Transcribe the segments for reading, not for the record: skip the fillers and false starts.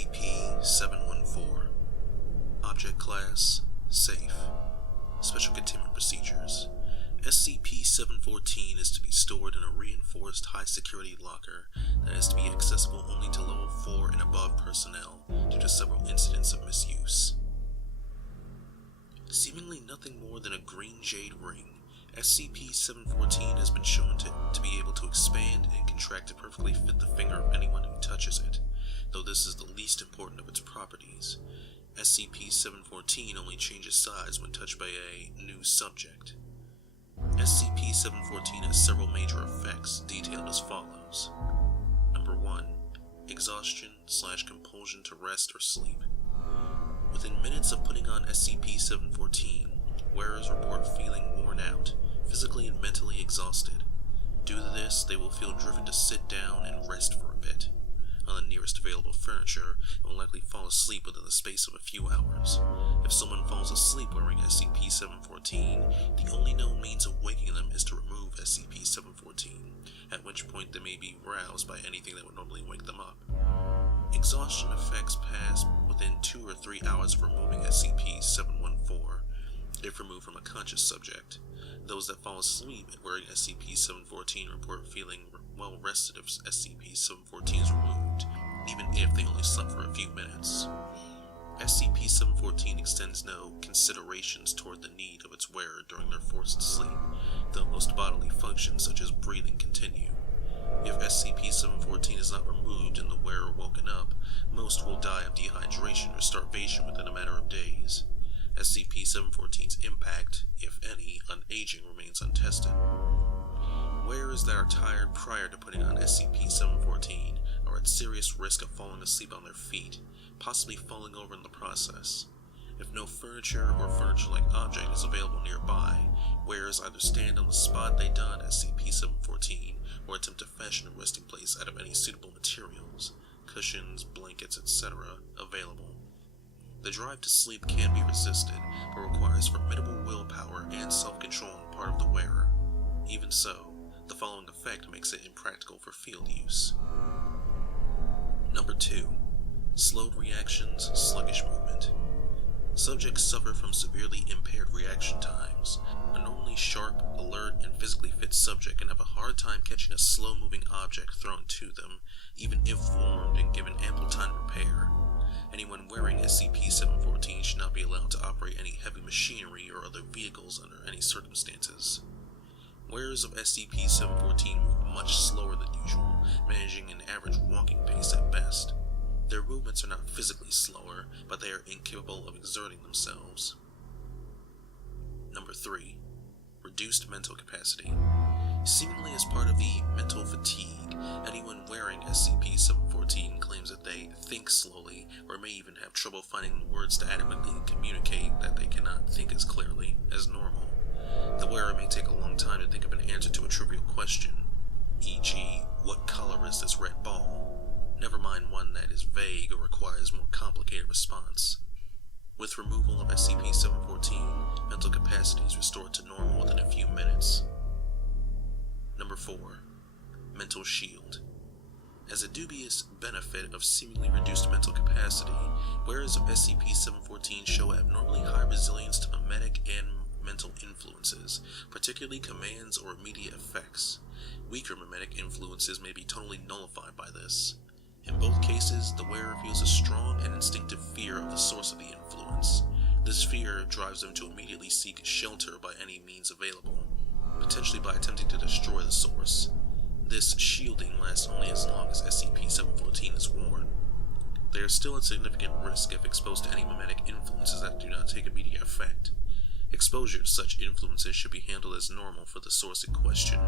SCP-714. Object Class: Safe. Special Containment Procedures. SCP-714 is to be stored in a reinforced high-security locker that is to be accessible only to Level 4 and above personnel due to several incidents of misuse. Seemingly nothing more than a green jade ring, SCP-714 has been shown to be able to expand and contract to perfectly fit the finger of anyone who touches it, though this is the least important of its properties. SCP-714 only changes size when touched by a new subject. SCP-714 has several major effects, detailed as follows. Number 1. Exhaustion/compulsion to rest or sleep. Within minutes of putting on SCP-714, wearers report feeling worn out, physically and mentally exhausted. Due to this, they will feel driven to sit down and rest for a bit on the nearest available furniture and will likely fall asleep within the space of a few hours. If someone falls asleep wearing SCP-714, the only known means of waking them is to remove SCP-714, at which point they may be roused by anything that would normally wake them up. Exhaustion effects pass within 2 or 3 hours of removing SCP-714, if removed from a conscious subject. Those that fall asleep wearing SCP-714 report feeling well rested if SCP-714 is removed, even if they only slept for a few minutes. SCP-714 extends no considerations toward the need of its wearer during their forced sleep, though most bodily functions such as breathing continue. If SCP-714 is not removed and the wearer woken up, most will die of dehydration or starvation within a matter of days. SCP-714's impact, if any, on aging remains untested. Wearers that are tired prior to putting on SCP-714 are at serious risk of falling asleep on their feet, possibly falling over in the process. If no furniture or furniture-like object is available nearby, wearers either stand on the spot they don SCP-714 or attempt to fashion a resting place out of any suitable materials, cushions, blankets, etc. available. The drive to sleep can be resisted, but requires formidable willpower and self-control on the part of the wearer. Even so, the following effect makes it impractical for field use. Number 2. Slowed reactions, sluggish movement. Subjects suffer from severely impaired reaction times. A normally sharp, alert, and physically fit subject can have a hard time catching a slow-moving object thrown to them, even if warned and given ample time to repair. Anyone wearing SCP-714 should not be allowed to operate any heavy machinery or other vehicles under any circumstances. Wearers of SCP-714 move much slower than usual, managing an average walking pace at best. Their movements are not physically slower, but they are incapable of exerting themselves. Number 3. Reduced mental capacity. Seemingly as part of the mental fatigue, anyone wearing SCP-714 claims that they think slowly, or may even have trouble finding words to adequately communicate that they cannot think as clearly as normal. The wearer may take a long time to think of an answer to a trivial question, e.g., what color is this red ball? Never mind one that is vague or requires more complicated response. With removal of SCP-714, mental capacity is restored to normal within a few minutes. Number 4. Mental shield. As a dubious benefit of seemingly reduced mental capacity, wearers of SCP-714 show abnormally high resilience to mimetic and mental influences, particularly commands or immediate effects. Weaker mimetic influences may be totally nullified by this. In both cases, the wearer feels a strong and instinctive fear of the source of the influence. This fear drives them to immediately seek shelter by any means available, potentially by attempting to destroy the source. This shielding lasts only as long as SCP-714 is worn. They are still at significant risk if exposed to any mimetic influences that do not take immediate effect. Exposure to such influences should be handled as normal for the source in question,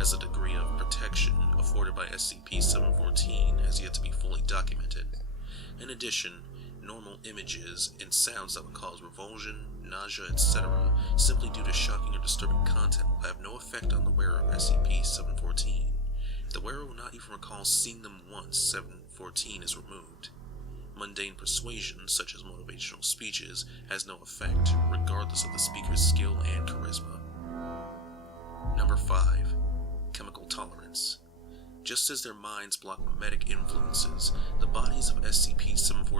as the degree of protection afforded by SCP-714 has yet to be fully documented. In addition, normal images and sounds that would cause revulsion, nausea, etc., simply due to shocking or disturbing content will have no effect on the wearer of SCP-714. The wearer will not even recall seeing them once 714 is removed. Mundane persuasion, such as motivational speeches, has no effect, regardless of the speaker's skill and charisma. Number 5. Chemical tolerance. Just as their minds block mimetic influences, the bodies of SCP-714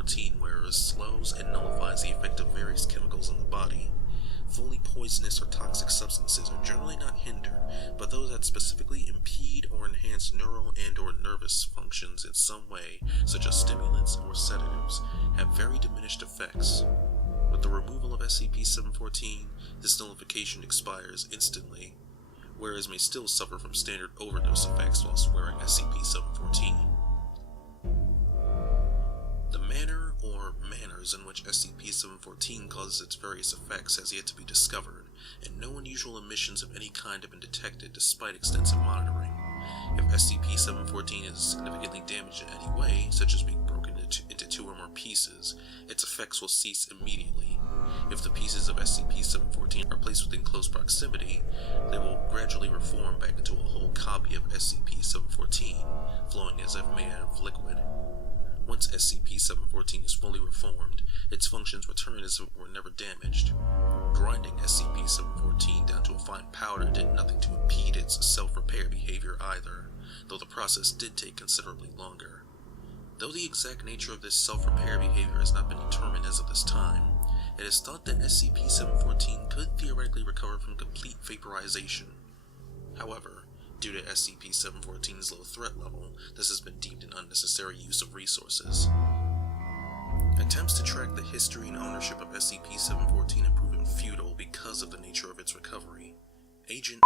poisonous or toxic substances are generally not hindered, but those that specifically impede or enhance neural and/or nervous functions in some way, such as stimulants or sedatives, have very diminished effects. With the removal of SCP-714, this nullification expires instantly, whereas may still suffer from standard overdose effects whilst wearing SCP-714. The manner or manners in which SCP-714 causes its various effects has yet to be discovered, and no unusual emissions of any kind have been detected despite extensive monitoring. If SCP-714 is significantly damaged in any way, such as being broken into two or more pieces, its effects will cease immediately. If the pieces of SCP-714 are placed within close proximity, they will gradually reform back into a whole copy of SCP-714, flowing as if made out of liquid. Once SCP-714 is fully reformed, its functions return as if it were never damaged. Grinding SCP-714 down to a fine powder did nothing to impede its self-repair behavior either, though the process did take considerably longer. Though the exact nature of this self-repair behavior has not been determined as of this time, it is thought that SCP-714 could theoretically recover from complete vaporization. However, due to SCP-714's low threat level, this has been deemed an unnecessary use of resources. Attempts to track the history and ownership of SCP-714 have proven futile because of the nature of its recovery. Agent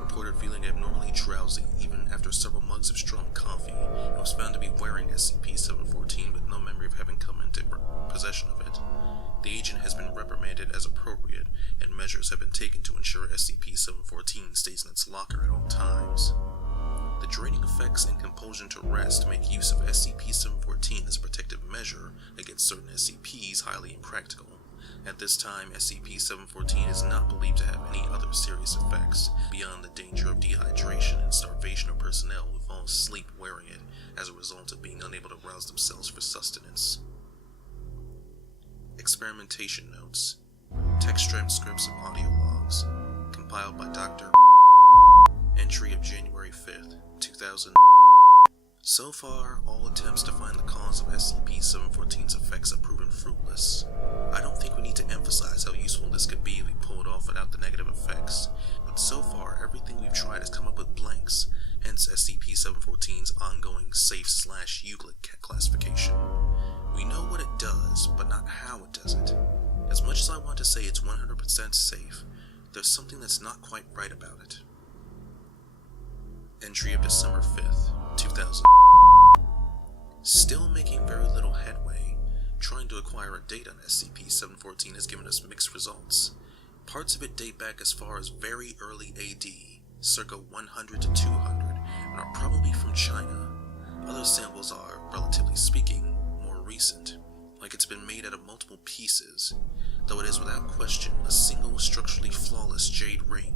reported feeling abnormally drowsy even after several mugs of strong coffee, and was found to be wearing SCP-714 with no memory of having come into possession of it. The agent has been reprimanded as appropriate, and measures have been taken to ensure SCP-714 stays in its locker at all times. The draining effects and compulsion to rest make use of SCP-714 as a protective measure against certain SCPs highly impractical. At this time, SCP-714 is not believed to have any other serious effects beyond the danger of dehydration and starvation of personnel who fall asleep wearing it as a result of being unable to rouse themselves for sustenance. Experimentation notes. Text transcripts of audio logs. Compiled by Dr. Entry of January 5th, 2000. So far, all attempts to find the cause of SCP-714's effects have proven fruitless. I don't think we need to emphasize how useful this could be if we pull it off without the negative effects, but so far everything we've tried has come up with blanks, hence SCP-714's ongoing safe/Euclid classification. We know what it does, but not how it does it. As much as I want to say it's 100% safe, there's something that's not quite right about it. Entry of December 5th, 2000. Still making very little headway. Trying to acquire a date on SCP-714 has given us mixed results. Parts of it date back as far as very early AD, circa 100 to 200, and are probably from China. Other samples are, relatively speaking, more recent, like it's been made out of multiple pieces, though it is without question a single structurally flawless jade ring.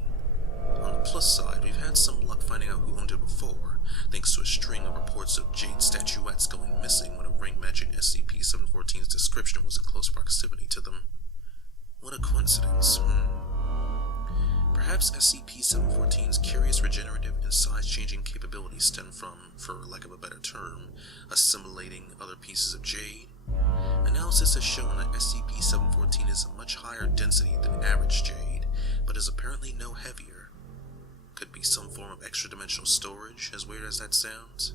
On the plus side, we've had some luck finding out who owned it before, thanks to a string of reports of jade statuettes going missing when a ring matching SCP-714's description was in close proximity to them. What a coincidence, Perhaps SCP-714's curious regenerative and size-changing capabilities stem from, for lack of a better term, assimilating other pieces of jade. Analysis has shown that SCP-714 is a much higher density than average jade, but is apparently no heavier. Could be some form of extra-dimensional storage, as weird as that sounds.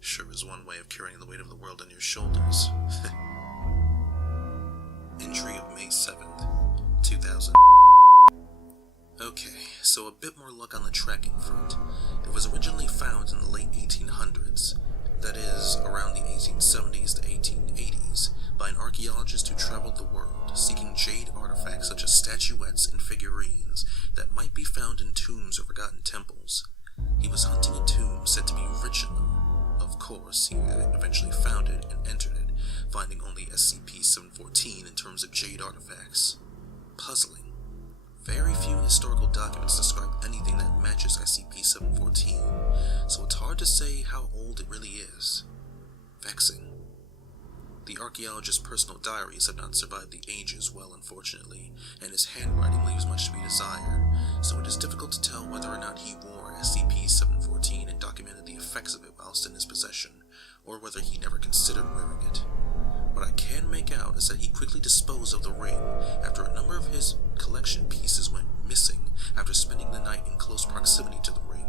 Sure is one way of carrying the weight of the world on your shoulders. Entry of May 7th, 2000. Okay, so a bit more luck on the tracking front. It was originally found in the late 1800s, that is, around the 1870s to 1880s, by an archaeologist who traveled the world, seeking jade artifacts such as statuettes and figurines that might be found in tombs or forgotten temples. He was hunting a tomb said to be rich in them. Of course, he eventually found it and entered it, finding only SCP-714 in terms of jade artifacts. Puzzling. Very few historical documents describe anything that matches SCP-714, so it's hard to say how old it really is. Vexing. The archaeologist's personal diaries have not survived the ages well, unfortunately, and his handwriting leaves much to be desired, so it is difficult to tell whether or not he wore SCP-714 and documented the effects of it whilst in his possession, or whether he never considered wearing it. What I can make out is that he quickly disposed of the ring after a number of his collection pieces went missing after spending the night in close proximity to the ring.